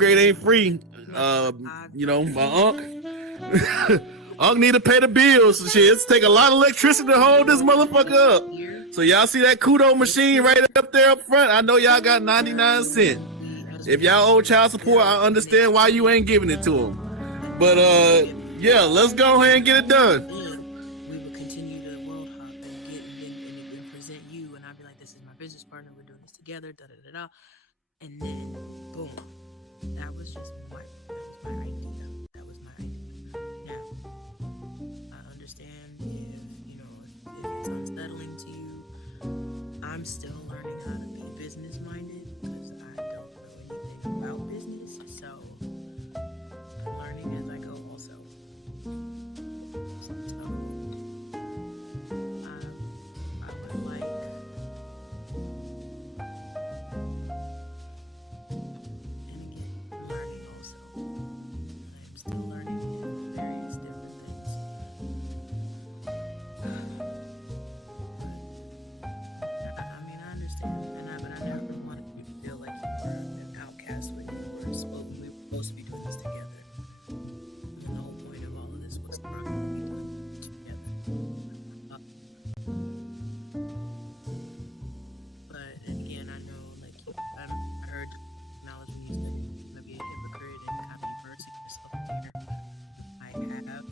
upgrade ain't free. My unc. Unc need to pay the bills. So shit, it's take a lot of electricity to hold this motherfucker up. So y'all see that Kudo machine right up there up front? I know y'all got 99 cents. If y'all owe child support, I understand why you ain't giving it to them. But yeah, let's go ahead and get it done. We would continue to world hop and get and present you, and I'd be like, "This is my business partner. We're doing this together." Da da da da. And then boom, that was my idea. That was my idea. Now I understand if it's unsettling to you. I'm still learning how to be business minded because I don't know anything about business. So I'm learning as I go also. So I would like and again learning also. I'm still learning in various different things. I understand, but I never wanted you to feel like you were an outcast when we were supposed to be doing this together. And the whole point of all of this was for us to be doing it together. But and again, I know, like I heard acknowledge when you said you're gonna be a hypocrite and kind of immersing yourself here. I have.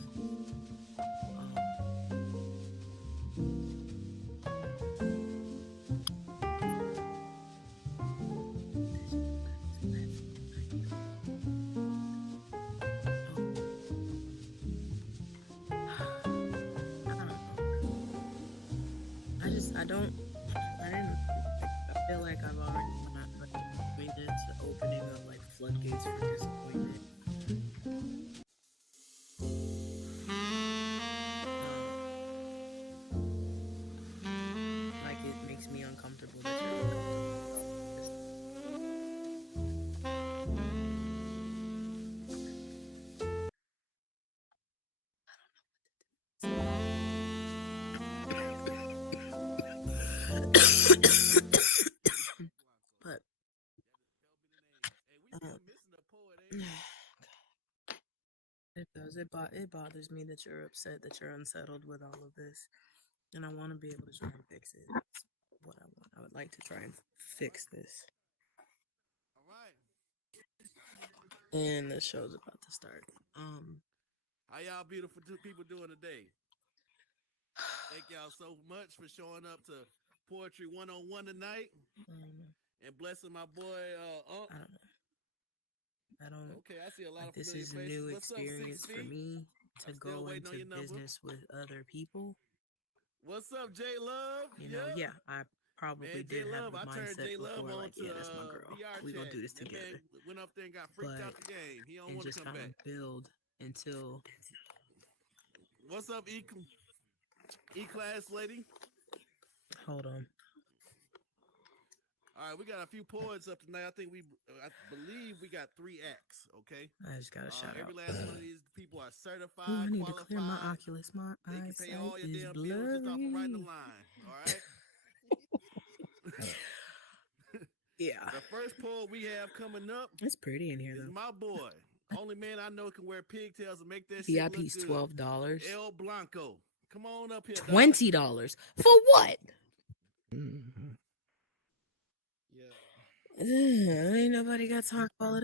I feel like I've already made it to opening up like floodgates for disappointment. Like it makes me uncomfortable that you're but it does. It bothers me that you're upset, that you're unsettled with all of this, and I want to be able to try and fix it. That's what I want. I would like to try and fix this. All right. And the show's about to start. How y'all beautiful people doing today? Thank y'all so much for showing up to Poetry 101 tonight and blessing my boy Unc. I don't. Okay, I see a lot of this familiar is a faces. new What's experience up, for me to go into business number. with other people. What's up, J Love? Yeah, I probably did have the I turned mindset J Love before, on like, to yeah, that's my girl. VR We gonna chat. do this That together. man went up there and got freaked out the game. He don't want to just come kind back. of build until. What's up, E-class lady? Hold on. All right, we got a few poets up tonight. I believe we got 3 acts. Okay. I just got a shout out. Every last one of these people are certified. Ooh, I need qualified. to clear my Oculus. My eyesight is blurry. Just off of writing the line. All right. Yeah. The first poet we have coming up. It's pretty in here though. My boy. Only man I know can wear pigtails and make that VIP's shit look good. $12. El Blanco. Come on up here. $20 for what? Yeah. Ain't nobody got time for all of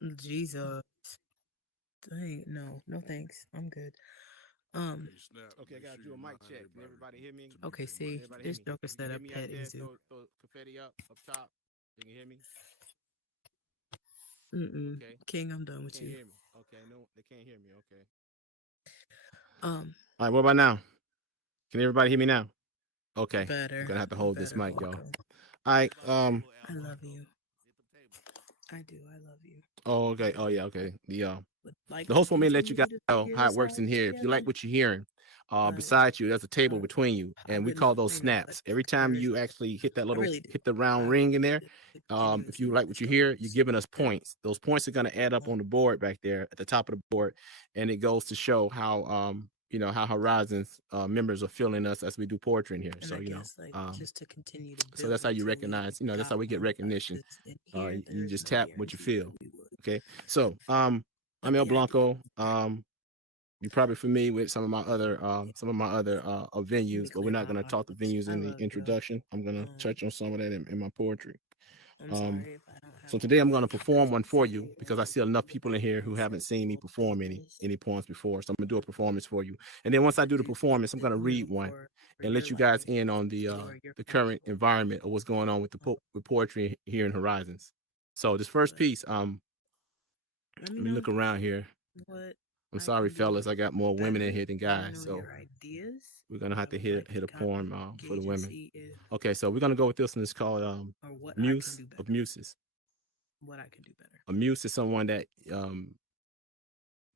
that. Jesus. No thanks. I'm good. Okay, I gotta do a mic check. Can everybody hear me? Okay, see, this Joker set up pet Izu. Throw confetti up top. You can hear me? Okay. King, I'm done with you. Hear me. Okay, no, they can't hear me. Okay. All right, what about now? Can everybody hear me now? Okay. Better. I'm gonna have to hold this mic, y'all. All right. I love you. I do. I love you. Oh, okay. Oh, yeah. Okay. The host want me to let you guys know how it works in here. If you like what you're hearing, beside you, there's a table between you, and we call those snaps. Every time you actually hit that hit the round ring in there, if you like what you hear, you're giving us points. Those points are going to add up on the board back there at the top of the board, and it goes to show how how Horizons members are feeling us as we do poetry in here. And so I guess, just to continue to build, so that's how you recognize, that's how we get recognition. You just tap what you feel. Okay. So I'm El Blanco. You're probably familiar with some of my other venues, but we're not going to talk the venues in the introduction. I'm going to touch on some of that in my poetry. So today I'm going to perform one for you because I see enough people in here who haven't seen me perform any poems before. So I'm going to do a performance for you. And then once I do the performance, I'm going to read one and let you guys in on the current environment of what's going on with with poetry here in Horizons. So this first piece, let me look around here. I'm sorry, fellas. I got more women in here than guys, so we're gonna have to hit a poem for the women. Okay, so we're gonna go with this one. It's called Muse of Muses. What I can do better. A muse is someone that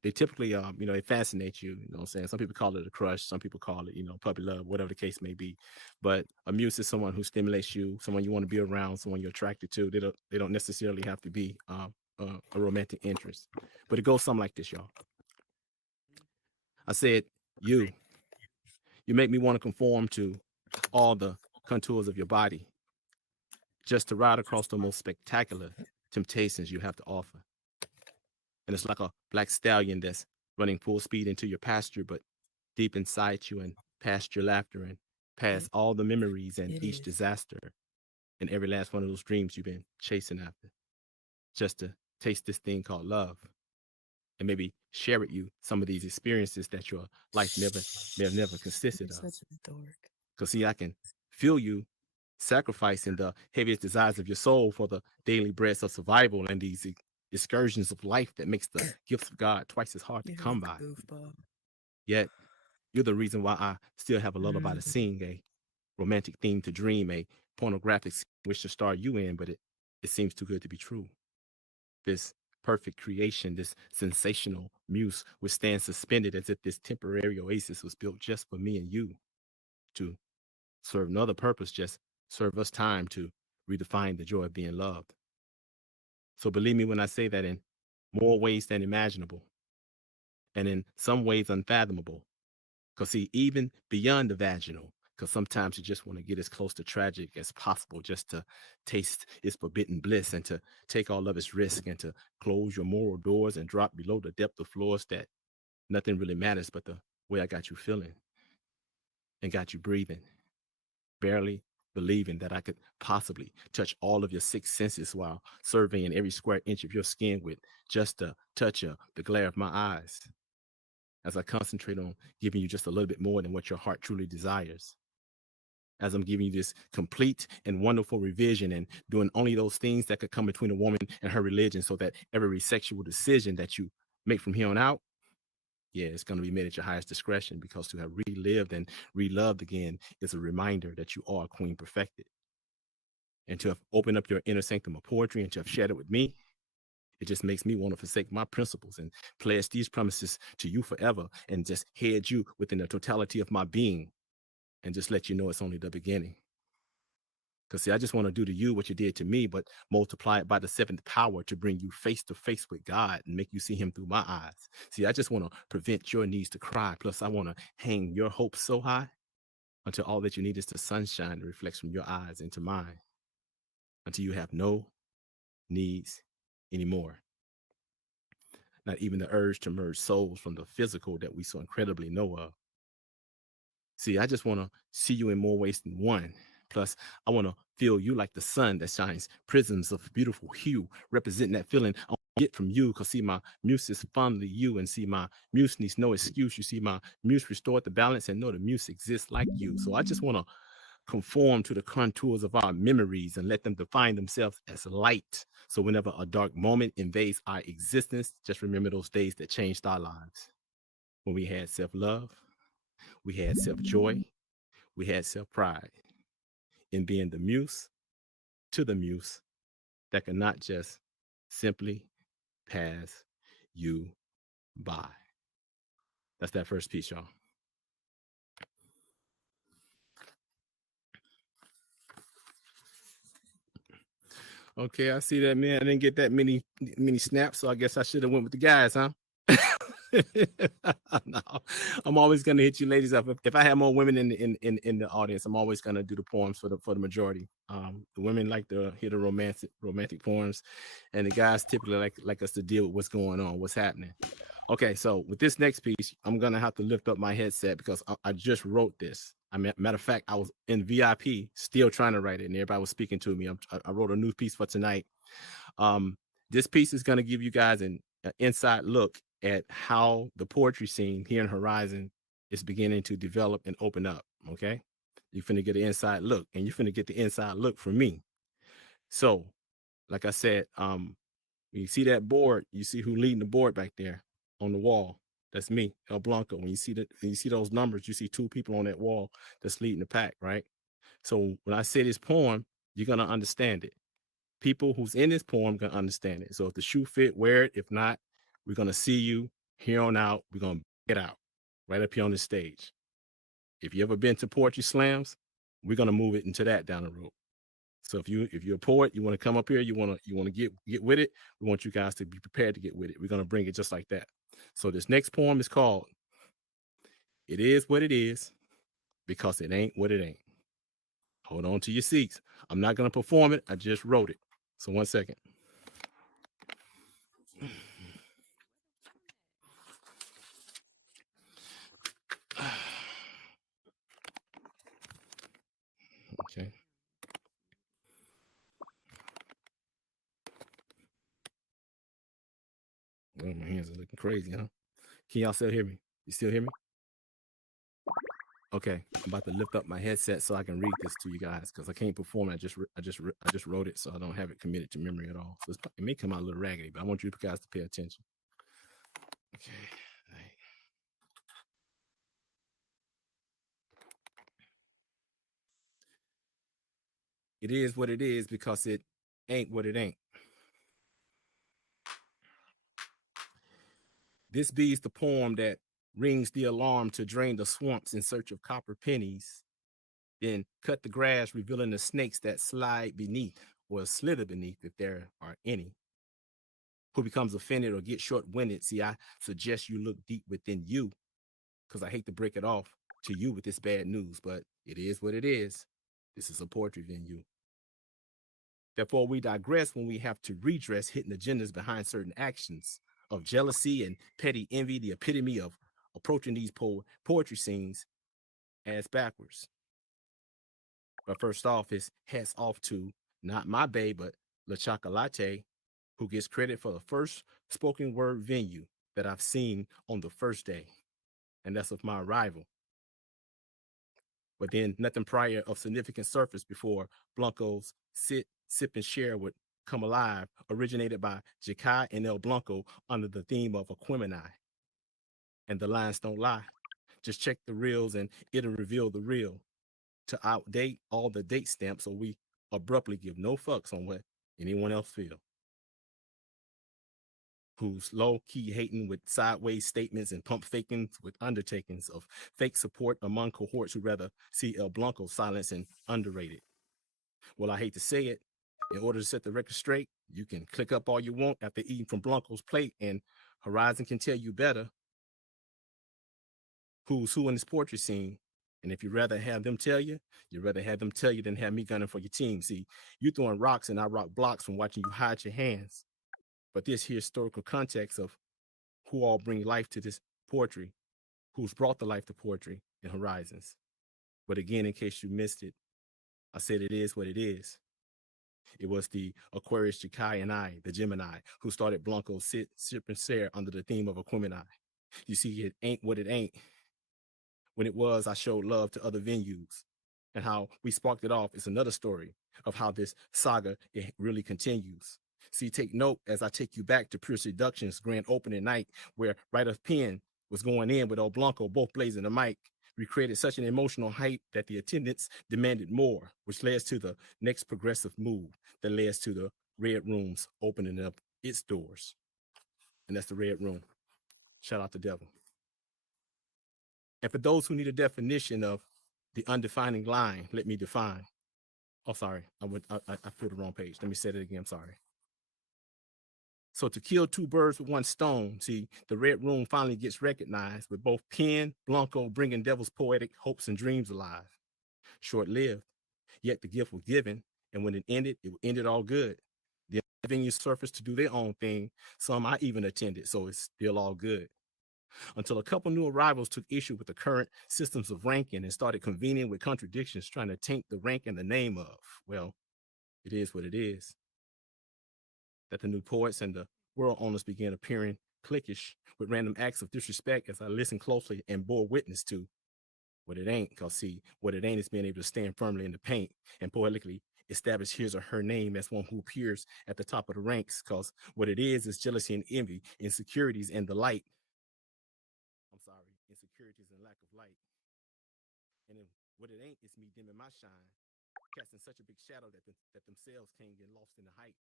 they typically they fascinate you. You know what I'm saying? Some people call it a crush. Some people call it puppy love, whatever the case may be. But a muse is someone who stimulates you, someone you want to be around, someone you're attracted to. They don't necessarily have to be a romantic interest, but it goes something like this, y'all. I said, you make me want to conform to all the contours of your body just to ride across the most spectacular temptations you have to offer. And it's like a black stallion that's running full speed into your pasture, but deep inside you and past your laughter and past all the memories and each disaster and every last one of those dreams you've been chasing after just to taste this thing called love. And maybe share with you some of these experiences that your life may have never consisted of. Because see, I can feel you sacrificing the heaviest desires of your soul for the daily breads of survival and these excursions of life that makes the gifts of God twice as hard to come by. Yet, you're the reason why I still have a lullaby to sing, a romantic theme to dream, a pornographic wish to star you in, but it seems too good to be true. This perfect creation, this sensational muse which stands suspended as if this temporary oasis was built just for me and you to serve no other purpose, just serve us time to redefine the joy of being loved. So believe me when I say that in more ways than imaginable and in some ways unfathomable, because see, even beyond the vaginal, because sometimes you just want to get as close to tragic as possible just to taste its forbidden bliss and to take all of its risk and to close your moral doors and drop below the depth of floors that nothing really matters but the way I got you feeling and got you breathing, barely believing that I could possibly touch all of your six senses while surveying every square inch of your skin with just a touch of the glare of my eyes as I concentrate on giving you just a little bit more than what your heart truly desires. As I'm giving you this complete and wonderful revision and doing only those things that could come between a woman and her religion so that every sexual decision that you make from here on out, it's going to be made at your highest discretion, because to have relived and reloved again is a reminder that you are queen perfected. And to have opened up your inner sanctum of poetry and to have shared it with me, it just makes me want to forsake my principles and pledge these promises to you forever and just head you within the totality of my being and just let you know it's only the beginning. Because see, I just want to do to you what you did to me, but multiply it by the seventh power to bring you face to face with God and make you see him through my eyes. See, I just want to prevent your needs to cry. Plus, I want to hang your hopes so high until all that you need is the sunshine that reflects from your eyes into mine. Until you have no needs anymore. Not even the urge to merge souls from the physical that we so incredibly know of. See, I just want to see you in more ways than one. Plus, I want to feel you like the sun that shines prisms of beautiful hue, representing that feeling I get from you. Because see, my muse is fondly you, and see, my muse needs no excuse. You see, my muse restored the balance and know the muse exists like you. So I just want to conform to the contours of our memories and let them define themselves as light. So whenever a dark moment invades our existence, just remember those days that changed our lives. When we had self-love, we had self-joy, we had self-pride in being the muse to the muse that cannot just simply pass you by. That's that first piece, y'all. Okay, I see that, man. I didn't get that many snaps, so I guess I should have went with the guys, huh? No, I'm always gonna hit you ladies up. If I have more women in the audience, I'm always gonna do the poems for the majority. The women like to hear the romantic poems, and the guys typically like us to deal with what's going on, what's happening. Okay, so with this next piece, I'm gonna have to lift up my headset because I just wrote this. Matter of fact, I was in VIP still trying to write it, and everybody was speaking to me. I wrote a new piece for tonight. This piece is gonna give you guys an inside look at how the poetry scene here in Horizon is beginning to develop and open up. Okay, you're finna get an inside look, and you're finna get the inside look from me. So, like I said, when you see that board, you see who leading the board back there on the wall. That's me, El Blanco. When you see those numbers, you see two people on that wall that's leading the pack, right? So when I say this poem, you're gonna understand it. People who's in this poem gonna understand it. So if the shoe fit, wear it. If not, we're gonna see you here on out. We're gonna get out right up here on the stage. If you ever been to poetry slams, we're gonna move it into that down the road. So if you're a poet, you want to come up here, you want to get with it. We want you guys to be prepared to get with it. We're gonna bring it just like that. So this next poem is called "It Is What It Is," because it ain't what it ain't. Hold on to your seats. I'm not gonna perform it. I just wrote it. So 1 second. Okay. Well, my hands are looking crazy, huh? Can y'all still hear me? You still hear me? Okay, I'm about to lift up my headset so I can read this to you guys because I can't perform it. I just wrote it, so I don't have it committed to memory at all. So it may come out a little raggedy, but I want you guys to pay attention. Okay. All right. It is what it is because it ain't what it ain't. This be's the poem that rings the alarm to drain the swamps in search of copper pennies, then cut the grass, revealing the snakes that slide beneath or slither beneath if there are any. Who becomes offended or gets short-winded? See, I suggest you look deep within you because I hate to break it off to you with this bad news, but it is what it is. This is a poetry venue. Therefore, we digress when we have to redress hidden agendas behind certain actions of jealousy and petty envy, the epitome of approaching these poetry scenes as backwards. But first off, it's hats off to not my bae, but Le Chocolate, who gets credit for the first spoken word venue that I've seen on the first day, and that's of my arrival. But then nothing prior of significant surface before Blanco's Sit, Sip, and Share would come alive, originated by Jakai and El Blanco under the theme of Aquemini. And the lines don't lie. Just check the reels and it'll reveal the real. To outdate all the date stamps so we abruptly give no fucks on what anyone else feel. Who's low-key hating with sideways statements and pump fakings with undertakings of fake support among cohorts who rather see El Blanco silenced and underrated. Well, I hate to say it, in order to set the record straight, you can click up all you want after eating from Blanco's plate, and Horizon can tell you better who's who in this poetry scene. And if you'd rather have them tell you, you'd rather have them tell you than have me gunning for your team. See, you throwing rocks and I rock blocks from watching you hide your hands. But this historical context of who all bring life to this poetry, who's brought the life to poetry in Horizons. But again, in case you missed it, I said it is what it is. It was the Aquarius Jakai and I, the Gemini, who started Blanco's Sit, Sip, and Share under the theme of Aquemini. You see, it ain't what it ain't. When it was, I showed love to other venues. And how we sparked it off is another story of how this saga it really continues. See, take note as I take you back to Pure Seduction's grand opening night, where Writer's Pen was going in with El Blanco, both blazing the mic. We created such an emotional hype that the attendants demanded more, which led to the next progressive move that led to the Red Room's opening up its doors. And that's the Red Room. Shout out to Devil. And for those who need a definition of the undefining line, let me define. Oh, sorry, I put the wrong page. Let me say it again. I'm sorry. So to kill two birds with one stone, see, the Red Room finally gets recognized with both Penn, Blanco bringing Devil's poetic hopes and dreams alive. Short-lived, yet the gift was given, and when it ended all good. The venue surfaced to do their own thing. Some I even attended, so it's still all good. Until a couple new arrivals took issue with the current systems of ranking and started convening with contradictions trying to taint the rank and the name of. Well, it is what it is. That the new poets and the world owners began appearing cliquish with random acts of disrespect as I listened closely and bore witness to what it ain't. Cause see, what it ain't is being able to stand firmly in the paint and poetically establish his or her name as one who appears at the top of the ranks. Cause what it is jealousy and envy, insecurities and the light. Insecurities and lack of light. And what it ain't is me dimming my shine, casting such a big shadow that themselves can't get lost in the height.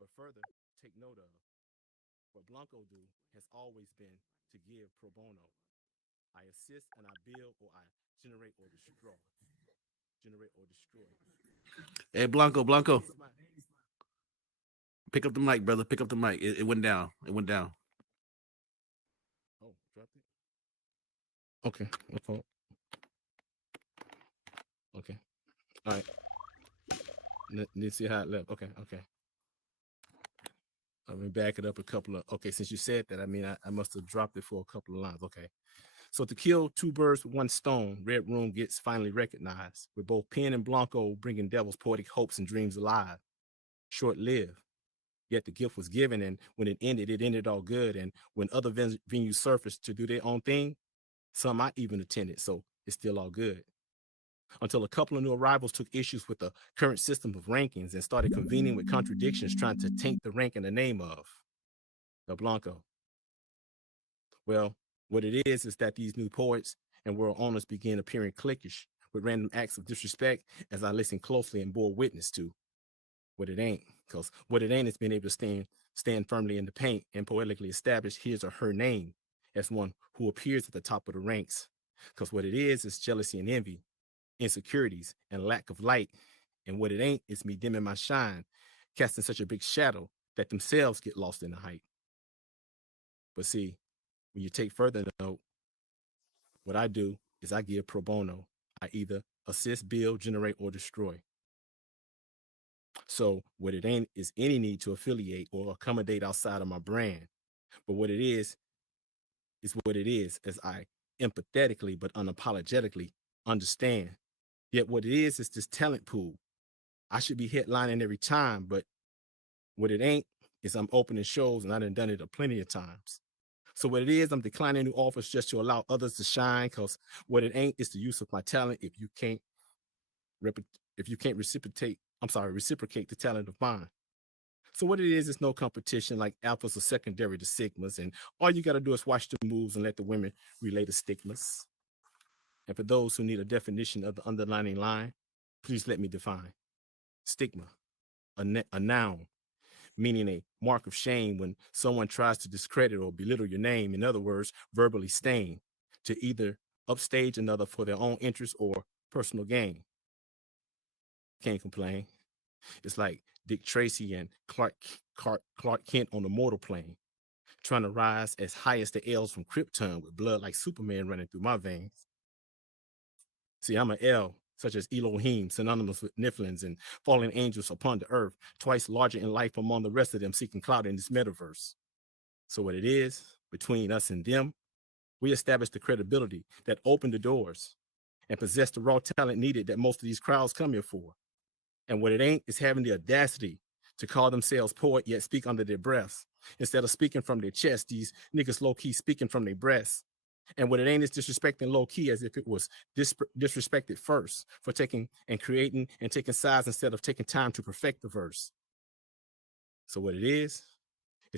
But further, take note of what Blanco do has always been to give pro bono. I assist and I build, or I generate or destroy. Hey, Blanco. Pick up the mic, brother. Pick up the mic. It went down. Oh, dropped it? Okay. Okay. All right. Let's see how it left. Okay. Let me back it up a couple of, okay, since you said that, I mean, I must have dropped it for a couple of lines. Okay. So to kill two birds with one stone, Red Room gets finally recognized, with both Penn and Blanco bringing Devil's poetic hopes and dreams alive. Short-lived, yet the gift was given, and when it ended all good. And when other venues surfaced to do their own thing, some I even attended, so it's still all good. Until a couple of new arrivals took issues with the current system of rankings and started convening with contradictions trying to taint the rank in the name of the Blanco. Well, what it is that these new poets and world owners began appearing cliquish with random acts of disrespect as I listened closely and bore witness to what it ain't. Because what it ain't is being able to stand firmly in the paint and poetically establish his or her name as one who appears at the top of the ranks. Because what it is jealousy and envy, insecurities and lack of light. And what it ain't is me dimming my shine, casting such a big shadow that themselves get lost in the height. But see, when you take further note, what I do is I give pro bono. I either assist, build, generate, or destroy. So what it ain't is any need to affiliate or accommodate outside of my brand. But what it is what it is, as I empathetically but unapologetically understand. Yet what it is this talent pool. I should be headlining every time, but what it ain't is I'm opening shows, and I done it plenty of times. So what it is, I'm declining new offers just to allow others to shine, because what it ain't is the use of my talent if you can't reciprocate the talent of mine. So what it is no competition, like alphas are secondary to sigmas, and all you got to do is watch the moves and let the women relay the stigmas. And for those who need a definition of the underlining line, please let me define. Stigma, a noun, meaning a mark of shame when someone tries to discredit or belittle your name. In other words, verbally stain, to either upstage another for their own interest or personal gain. Can't complain. It's like Dick Tracy and Clark Kent on the mortal plane, trying to rise as high as the L's from Krypton with blood like Superman running through my veins. See, I'm an L, such as Elohim, synonymous with Nephilims and fallen angels upon the earth, twice larger in life among the rest of them seeking clout in this metaverse. So what it is, between us and them, we established the credibility that opened the doors and possessed the raw talent needed that most of these crowds come here for. And what it ain't is having the audacity to call themselves poet yet speak under their breaths. Instead of speaking from their chest, these niggas low-key speaking from their breasts. And what it ain't is disrespecting low-key as if it was disrespected first for taking and creating and taking sides instead of taking time to perfect the verse. So what it is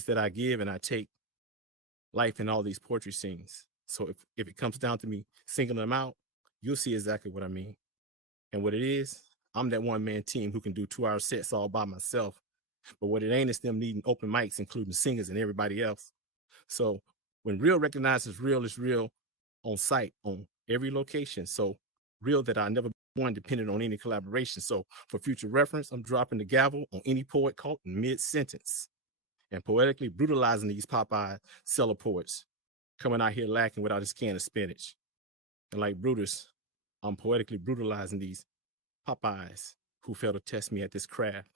that I give and I take life in all these poetry scenes. So if it comes down to me singling them out, you'll see exactly what I mean. And what it is, I'm that one-man team who can do 2-hour sets all by myself. But what it ain't is them needing open mics, including singers and everybody else. So when real recognizes real is real on site, on every location. So real that I never one dependent on any collaboration. So for future reference, I'm dropping the gavel on any poet caught in mid-sentence. and poetically brutalizing these Popeye cellar ports, coming out here lacking without his can of spinach. And like Brutus, I'm poetically brutalizing these Popeyes who fail to test me at this craft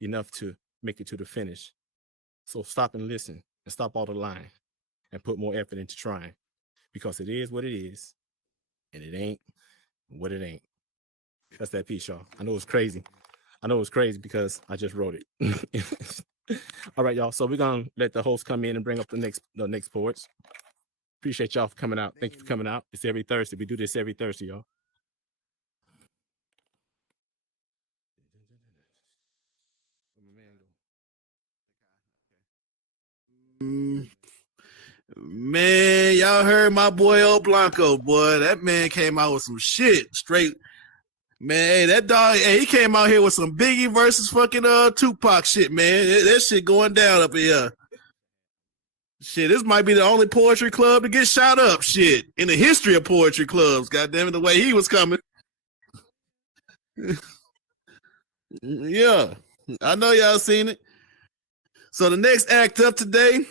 enough to make it to the finish. So stop and listen and stop all the lying and put more effort into trying, because it is what it is and it ain't what it ain't. That's that piece, y'all. I know it's crazy. I know it's crazy because I just wrote it. All right, y'all. So we're gonna let the host come in and bring up the next poets. Appreciate y'all for coming out. Thank you for coming out. It's every Thursday. We do this every Thursday, y'all. Man, y'all heard my boy O Blanco, boy. That man came out with some shit straight. Man, that dog, he came out here with some Biggie versus fucking Tupac shit, man. That shit going down up here. Shit, this might be the only poetry club to get shot up, shit, in the history of poetry clubs. Goddamn it, the way he was coming. Yeah, I know y'all seen it. So the next act up today,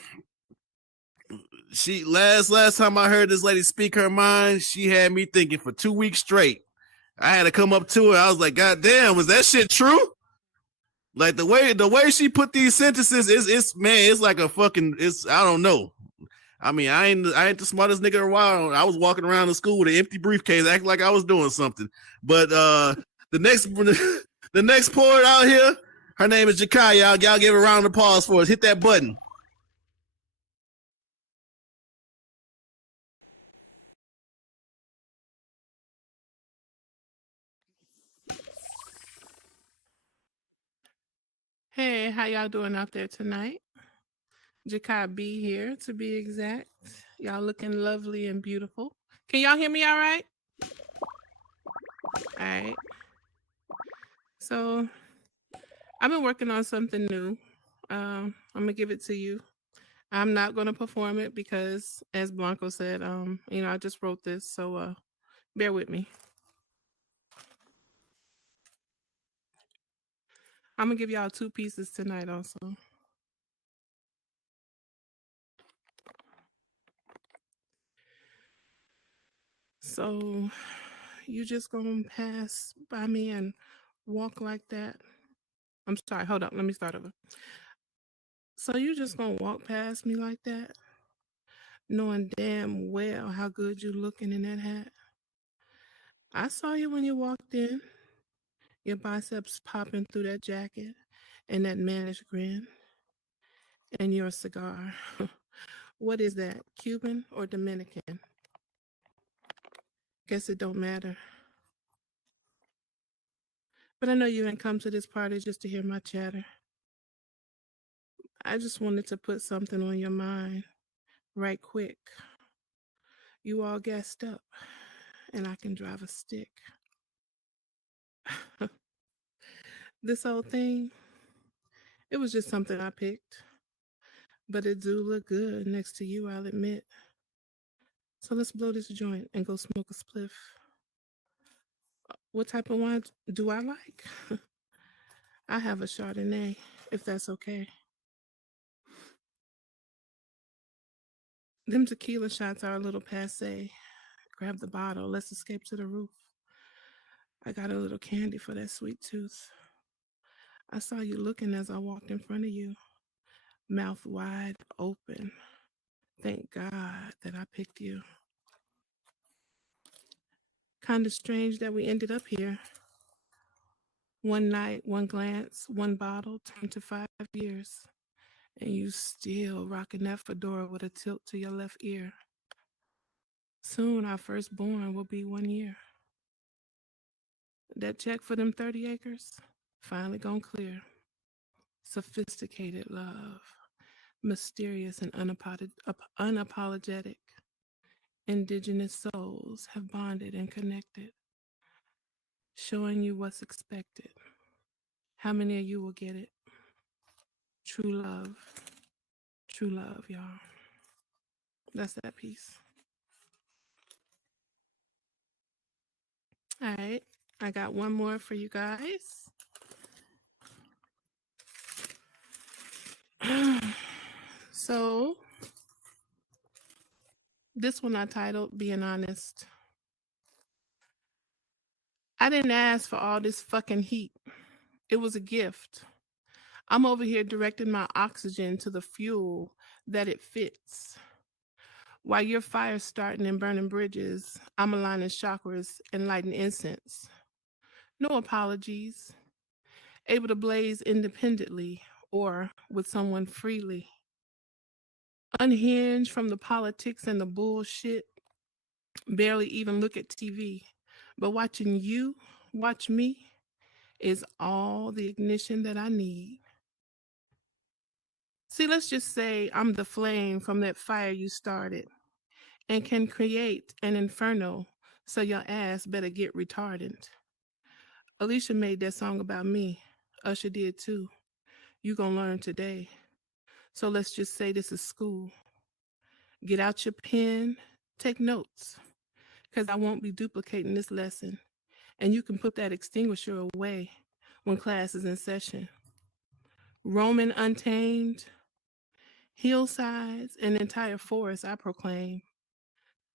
she last time I heard this lady speak her mind, she had me thinking for 2 weeks straight. I had to come up to her. I was like, God damn, was that shit true? Like the way she put these sentences it's man, it's like a fucking, I don't know. I mean, I ain't the smartest nigga in a while. I was walking around the school with an empty briefcase, acting like I was doing something. But the next poet out here, her name is Jakai. Y'all give a round of applause for us. Hit that button. Hey, how y'all doing out there tonight? Jakai B here, to be exact. Y'all looking lovely and beautiful. Can y'all hear me all right? All right. So, I've been working on something new. I'm going to give it to you. I'm not going to perform it because, as Blanco said, I just wrote this, so bear with me. I'm going to give y'all 2 pieces tonight also. So, you just gonna pass by me and walk like that? I'm sorry, hold up, let me start over. So you just gonna walk past me like that, knowing damn well how good you looking in that hat? I saw you when you walked in, your biceps popping through that jacket and that mannish grin, and your cigar. What is that, Cuban or Dominican? Guess it don't matter. But I know you ain't come to this party just to hear my chatter. I just wanted to put something on your mind right quick. You all gassed up, and I can drive a stick. This whole thing, it was just something I picked. But it do look good next to you, I'll admit. So let's blow this joint and go smoke a spliff. What type of wine do I like? I have a Chardonnay, if that's okay. Them tequila shots are a little passe. Grab the bottle, let's escape to the roof. I got a little candy for that sweet tooth. I saw you looking as I walked in front of you, mouth wide open. Thank God that I picked you. Kind of strange that we ended up here. One night, one glance, one bottle turned to 5 years. And you still rocking that fedora with a tilt to your left ear. Soon our firstborn will be 1 year. That check for them 30 acres finally gonna clear. Sophisticated love, mysterious and unapologetic. Indigenous souls have bonded and connected, showing you what's expected. How many of you will get it? True love, y'all. That's that piece. All right, I got one more for you guys. So this one I titled Being Honest. I didn't ask for all this fucking heat. It was a gift. I'm over here directing my oxygen to the fuel that it fits. While you're fire starting and burning bridges, I'm aligning chakras and lighting incense. No apologies. Able to blaze independently or with someone freely. Unhinged from the politics and the bullshit. Barely even look at TV. But watching you watch me is all the ignition that I need. See, let's just say I'm the flame from that fire you started and can create an inferno, so your ass better get retarded. Alicia made that song about me. Usher did too. You gonna learn today. So let's just say this is school. Get out your pen, take notes, because I won't be duplicating this lesson. And you can put that extinguisher away when class is in session. Roman untamed, hillsides, and entire forests I proclaim.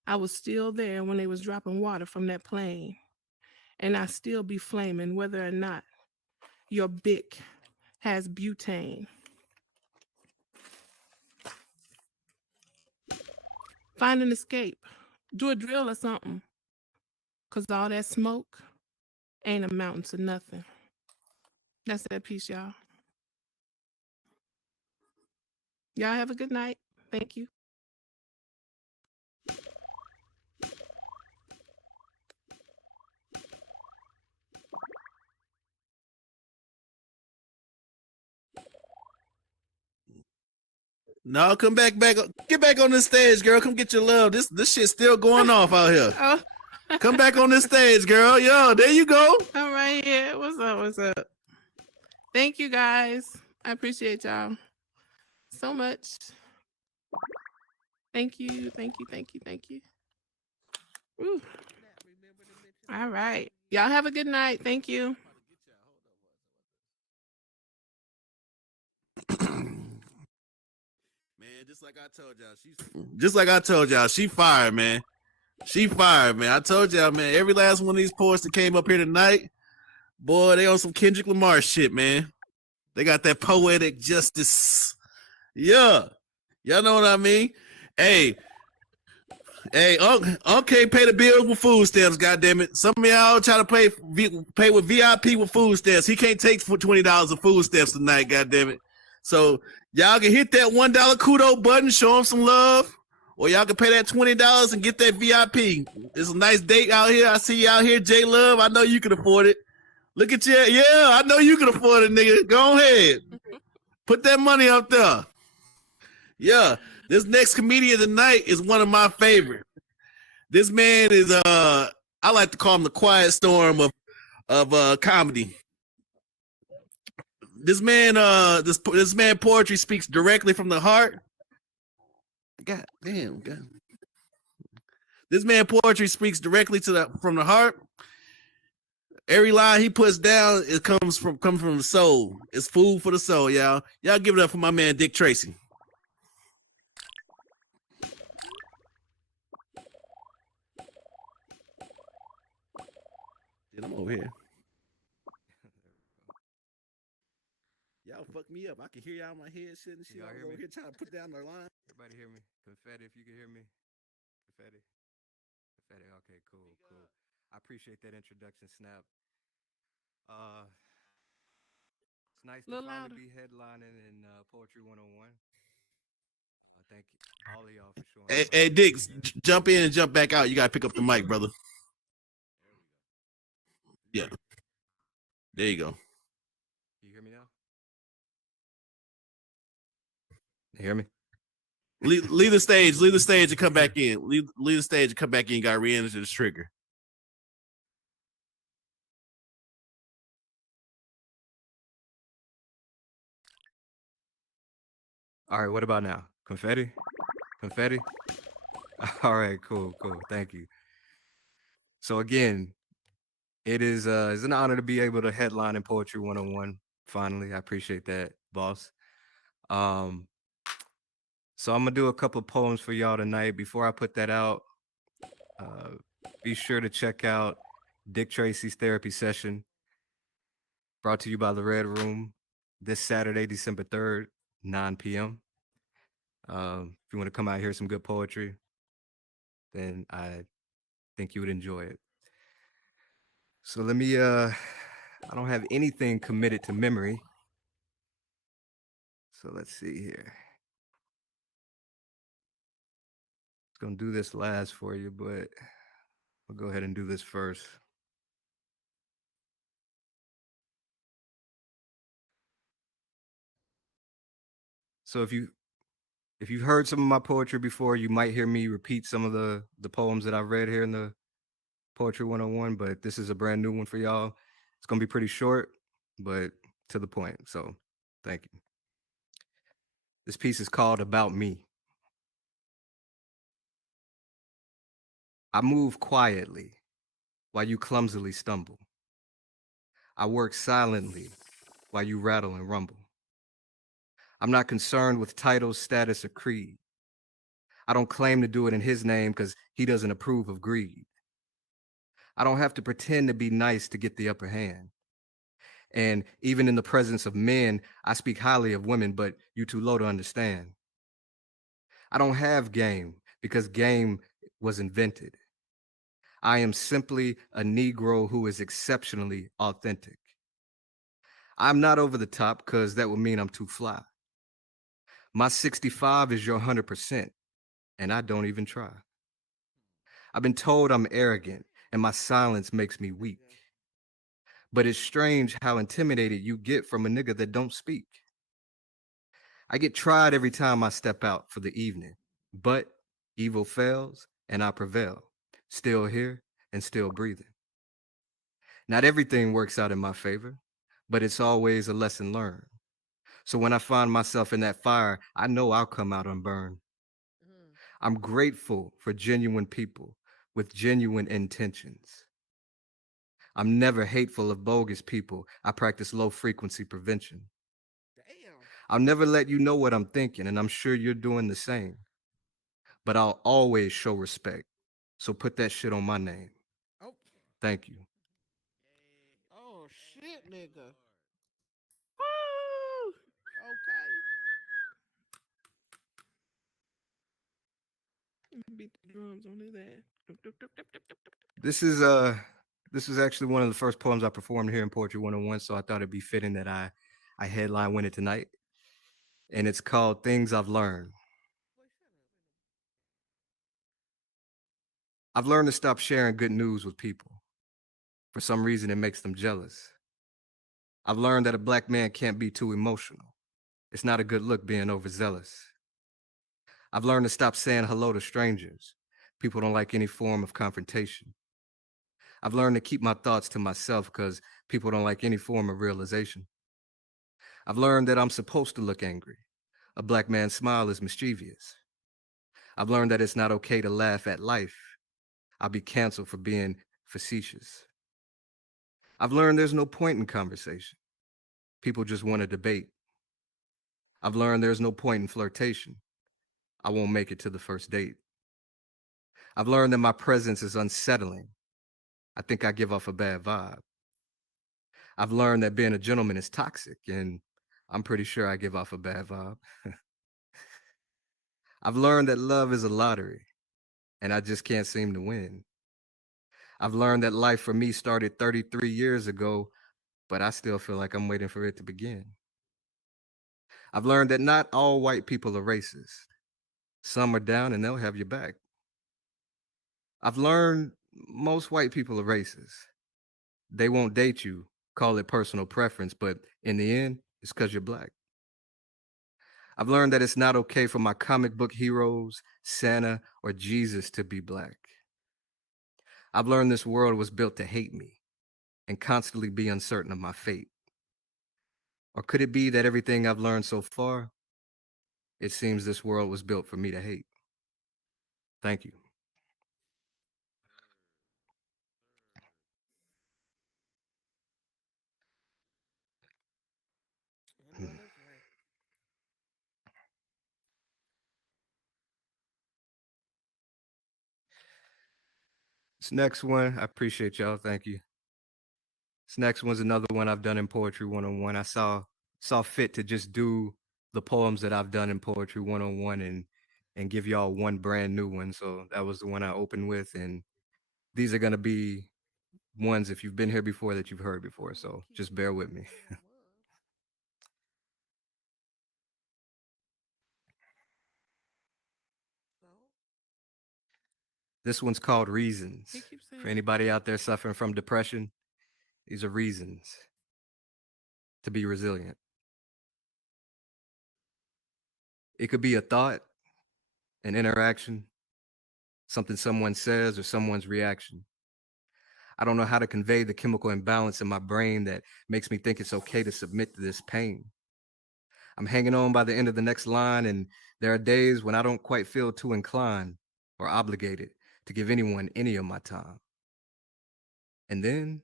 I was still there when they was dropping water from that plane. And I still be flaming whether or not your Bic has butane. Find an escape. Do a drill or something. Because all that smoke ain't amounting to nothing. That's that piece, y'all. Y'all have a good night. Thank you. No, come back, get back on this stage, girl. Come get your love. This shit's still going off out here. Oh. Come back on this stage, girl. Yo, there you go. All right, yeah. What's up? What's up? Thank you, guys. I appreciate y'all so much. Thank you. Thank you. Thank you. Thank you. Ooh. All right. Y'all have a good night. Thank you. Man, just like I told y'all, she fired, man. She fired, man. I told y'all, man, every last one of these poets that came up here tonight, boy, they on some Kendrick Lamar shit, man. They got that poetic justice. Yeah. Y'all know what I mean? Hey, Unc can't pay the bills with food stamps, goddammit. Some of y'all try to pay with VIP with food stamps. He can't take for $20 of food stamps tonight, goddammit. So y'all can hit that $1 kudo button, show him some love, or y'all can pay that $20 and get that VIP. It's a nice date out here. I see you out here, J Love. I know you can afford it. Look at you. Yeah, I know you can afford it, nigga. Go ahead. Put that money up there. Yeah. This next comedian tonight is one of my favorite. This man is I like to call him the quiet storm of comedy. This man this man poetry speaks directly from the heart. God damn, God. This man poetry speaks directly from the heart. Every line he puts down, it comes from the soul. It's food for the soul, y'all. Y'all give it up for my man Dick Tracy. I'm over here. Y'all fuck me up. I can hear y'all in my head shit and shit. Y'all hear over me? here trying to put down the line. Everybody hear me? Confetti, if you can hear me. Confetti. Confetti. Okay, cool. I appreciate that introduction, Snap. It's nice to finally be headlining in Poetry 101. Thank you, all of y'all, for showing. Hey, Dick, jump in and jump back out. You gotta pick up the mic, brother. Yeah. There you go. Can you hear me now? You hear me? Leave the stage. Leave the stage and come back in. Leave the stage and come back in. You got to re-enter this trigger. All right. What about now? Confetti? Confetti? All right. Cool. Thank you. So again, it's an honor to be able to headline in Poetry 101. Finally, I appreciate that, boss. So I'm gonna do a couple of poems for y'all tonight. Before I put that out, be sure to check out Dick Tracy's therapy session, brought to you by the Red Room, this Saturday, December 3rd, 9 p.m. If you want to come out and hear some good poetry, then I think you would enjoy it. So let me, I don't have anything committed to memory. So let's see here. It's gonna do this last for you, but I'll go ahead and do this first. So if you've heard some of my poetry before, you might hear me repeat some of the poems that I've read here in the Poetry 101, but this is a brand new one for y'all. It's gonna be pretty short, but to the point. So thank you. This piece is called About Me. I move quietly while you clumsily stumble. I work silently while you rattle and rumble. I'm not concerned with titles, status, or creed. I don't claim to do it in his name because he doesn't approve of greed. I don't have to pretend to be nice to get the upper hand. And even in the presence of men, I speak highly of women, but you too low to understand. I don't have game because game was invented. I am simply a Negro who is exceptionally authentic. I'm not over the top because that would mean I'm too fly. My 65 is your 100%, and I don't even try. I've been told I'm arrogant, and my silence makes me weak. But it's strange how intimidated you get from a nigga that don't speak. I get tried every time I step out for the evening, but evil fails and I prevail, still here and still breathing. Not everything works out in my favor, but it's always a lesson learned. So when I find myself in that fire, I know I'll come out unburned. I'm grateful for genuine people with genuine intentions. I'm never hateful of bogus people. I practice low frequency prevention. I'll never let you know what I'm thinking, and I'm sure you're doing the same. But I'll always show respect. So put that shit on my name. Oh, Thank you. oh shit, nigga. Woo! Okay. Beat the drums on his ass. This is actually one of the first poems I performed here in Poetry 101, so I thought it'd be fitting that I headline win it tonight. And it's called Things I've Learned. I've learned to stop sharing good news with people. For some reason, it makes them jealous. I've learned that a black man can't be too emotional. It's not a good look being overzealous. I've learned to stop saying hello to strangers. People don't like any form of confrontation. I've learned to keep my thoughts to myself because people don't like any form of realization. I've learned that I'm supposed to look angry. A black man's smile is mischievous. I've learned that it's not okay to laugh at life. I'll be canceled for being facetious. I've learned there's no point in conversation. People just want to debate. I've learned there's no point in flirtation. I won't make it to the first date. I've learned that my presence is unsettling. I think I give off a bad vibe. I've learned that being a gentleman is toxic, and I'm pretty sure I give off a bad vibe. I've learned that love is a lottery, and I just can't seem to win. I've learned that life for me started 33 years ago, but I still feel like I'm waiting for it to begin. I've learned that not all white people are racist. Some are down and they'll have your back. I've learned most white people are racist. They won't date you, call it personal preference, but in the end, it's because you're black. I've learned that it's not okay for my comic book heroes, Santa, or Jesus to be black. I've learned this world was built to hate me and constantly be uncertain of my fate. Or could it be that everything I've learned so far, it seems this world was built for me to hate? Thank you. This next one, I appreciate y'all. Thank you. This next one's another one I've done in Poetry 101. I saw fit to just do the poems that I've done in Poetry 101 and give y'all one brand new one. So that was the one I opened with, and these are gonna be ones, if you've been here before, that you've heard before. So just bear with me. This one's called Reasons. For anybody out there suffering from depression, these are reasons to be resilient. It could be a thought, an interaction, something someone says, or someone's reaction. I don't know how to convey the chemical imbalance in my brain that makes me think it's okay to submit to this pain. I'm hanging on by the end of the next line, and there are days when I don't quite feel too inclined or obligated to give anyone any of my time. And then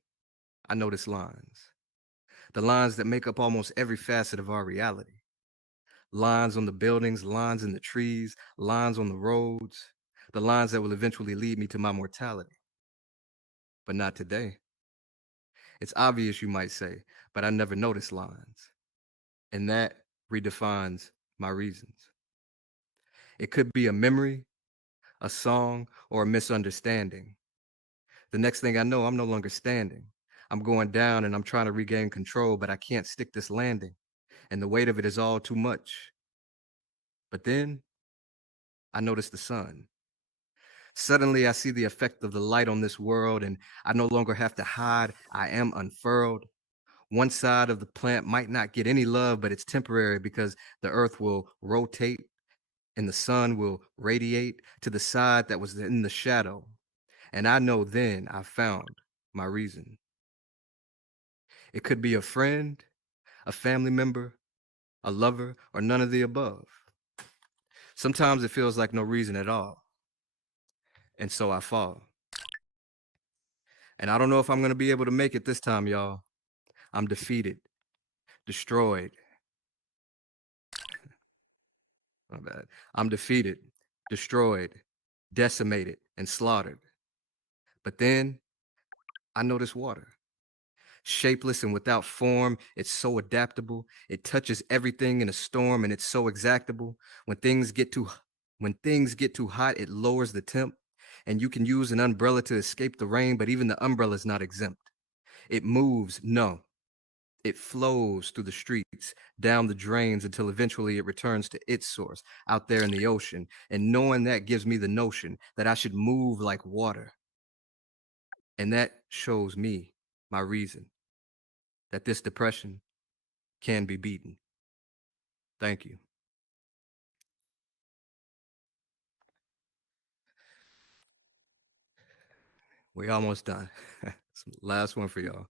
I notice lines. The lines that make up almost every facet of our reality. Lines on the buildings, lines in the trees, lines on the roads, the lines that will eventually lead me to my mortality. But not today. It's obvious, you might say, but I never noticed lines. And that redefines my reasons. It could be a memory, a song, or a misunderstanding. The next thing I know, I'm no longer standing. I'm going down and I'm trying to regain control, but I can't stick this landing. And the weight of it is all too much. But then I notice the sun. Suddenly I see the effect of the light on this world, and I no longer have to hide. I am unfurled. One side of the plant might not get any love, but it's temporary because the earth will rotate and the sun will radiate to the side that was in the shadow. And I know then I found my reason. It could be a friend, a family member, a lover, or none of the above. Sometimes it feels like no reason at all. And so I fall. And I don't know if I'm going to be able to make it this time, y'all. I'm defeated, destroyed. My bad. I'm defeated, destroyed, decimated, and slaughtered. But then I notice water. Shapeless and without form, it's so adaptable. It touches everything in a storm, and it's so exactable. When things get too hot, it lowers the temp, and you can use an umbrella to escape the rain, but even the umbrella is not exempt. It moves, no. It flows through the streets, down the drains, until eventually it returns to its source, out there in the ocean. And knowing that gives me the notion that I should move like water. And that shows me my reason that this depression can be beaten. Thank you. We almost done. Last one for y'all.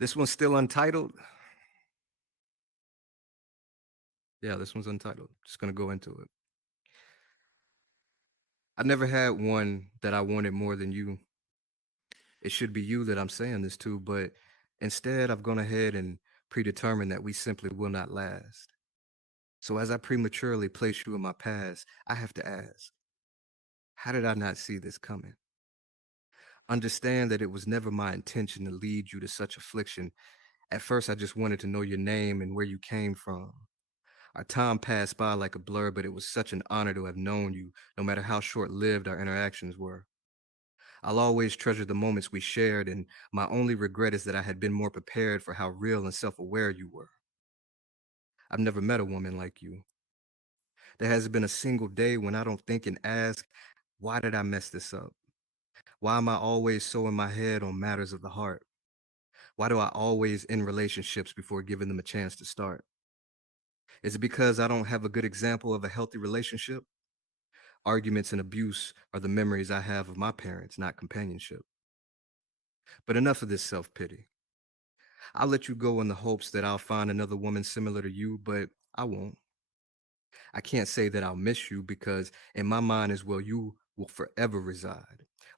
This one's still untitled. Yeah, this one's untitled. Just gonna go into it. I never had one that I wanted more than you. It should be you that I'm saying this to, but instead I've gone ahead and predetermined that we simply will not last. So as I prematurely place you in my past, I have to ask, how did I not see this coming? Understand that it was never my intention to lead you to such affliction. At first, I just wanted to know your name and where you came from. Our time passed by like a blur, but it was such an honor to have known you, no matter how short-lived our interactions were. I'll always treasure the moments we shared, and my only regret is that I had been more prepared for how real and self-aware you were. I've never met a woman like you. There hasn't been a single day when I don't think and ask, why did I mess this up? Why am I always so in my head on matters of the heart? Why do I always end relationships before giving them a chance to start? Is it because I don't have a good example of a healthy relationship? Arguments and abuse are the memories I have of my parents, not companionship. But enough of this self-pity. I'll let you go in the hopes that I'll find another woman similar to you, but I won't. I can't say that I'll miss you because in my mind as well, you will forever reside.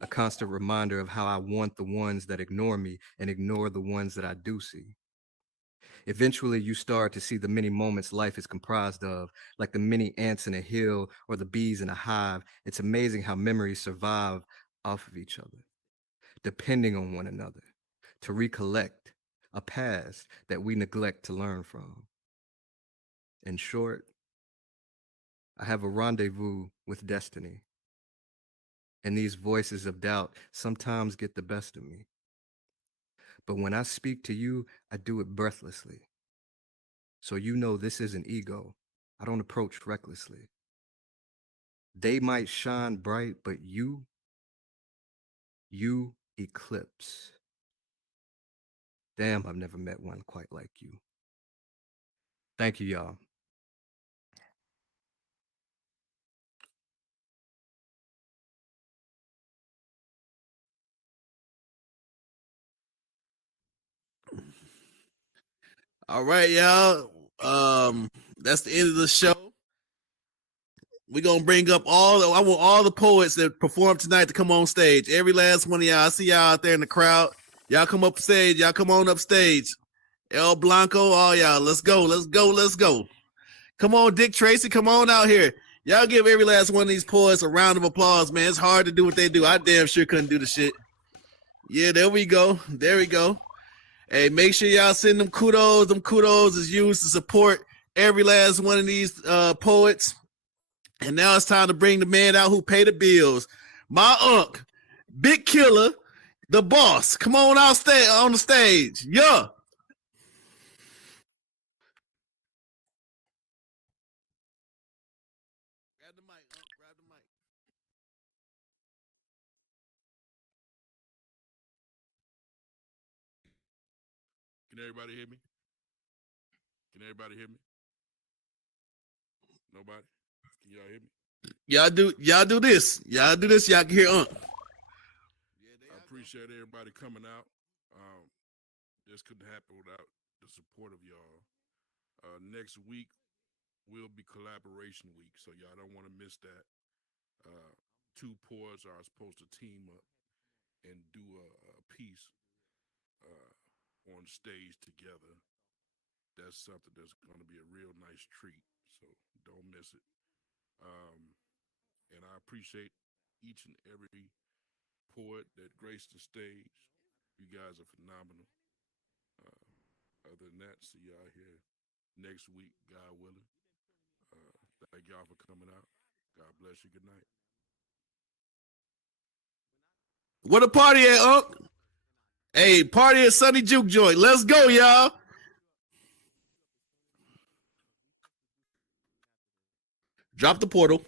A constant reminder of how I want the ones that ignore me and ignore the ones that I do see. Eventually, you start to see the many moments life is comprised of, like the many ants in a hill or the bees in a hive. It's amazing how memories survive off of each other, depending on one another, to recollect a past that we neglect to learn from. In short, I have a rendezvous with destiny, and these voices of doubt sometimes get the best of me. But when I speak to you, I do it breathlessly. So you know this isn't ego. I don't approach recklessly. They might shine bright, but you eclipse. Damn, I've never met one quite like you. Thank you, y'all. All right, y'all. That's the end of the show. We're gonna bring up I want all the poets that perform tonight to come on stage. Every last one of y'all. I see y'all out there in the crowd. Y'all come up stage. Y'all come on up stage. El Blanco, all y'all. Let's go. Let's go. Let's go. Come on, Dick Tracy. Come on out here. Y'all give every last one of these poets a round of applause, man. It's hard to do what they do. I damn sure couldn't do the shit. Yeah, there we go. There we go. Hey, make sure y'all send them kudos. Them kudos is used to support every last one of these poets. And now it's time to bring the man out who pay the bills. My unc, Big Killer, the boss. Come on out on the stage. Yeah. Grab the mic, Unc. Grab the mic. Can everybody hear me? Can everybody hear me? Nobody? Can y'all hear me? Y'all do this. Y'all do this. Y'all can hear Unc. I appreciate everybody coming out. This couldn't happen without the support of y'all. Next week will be collaboration week, so y'all don't want to miss that. Two poets are supposed to team up and do a piece on stage together. That's something that's going to be a real nice treat, so don't miss it. And I appreciate each and every poet that graced the stage. You guys are phenomenal. Other than that, see y'all here next week, God willing. Thank y'all for coming out. God bless you. Good night. What a party at, Unc? Hey, party at Sunny Juke Joint. Let's go, y'all. Drop the portal.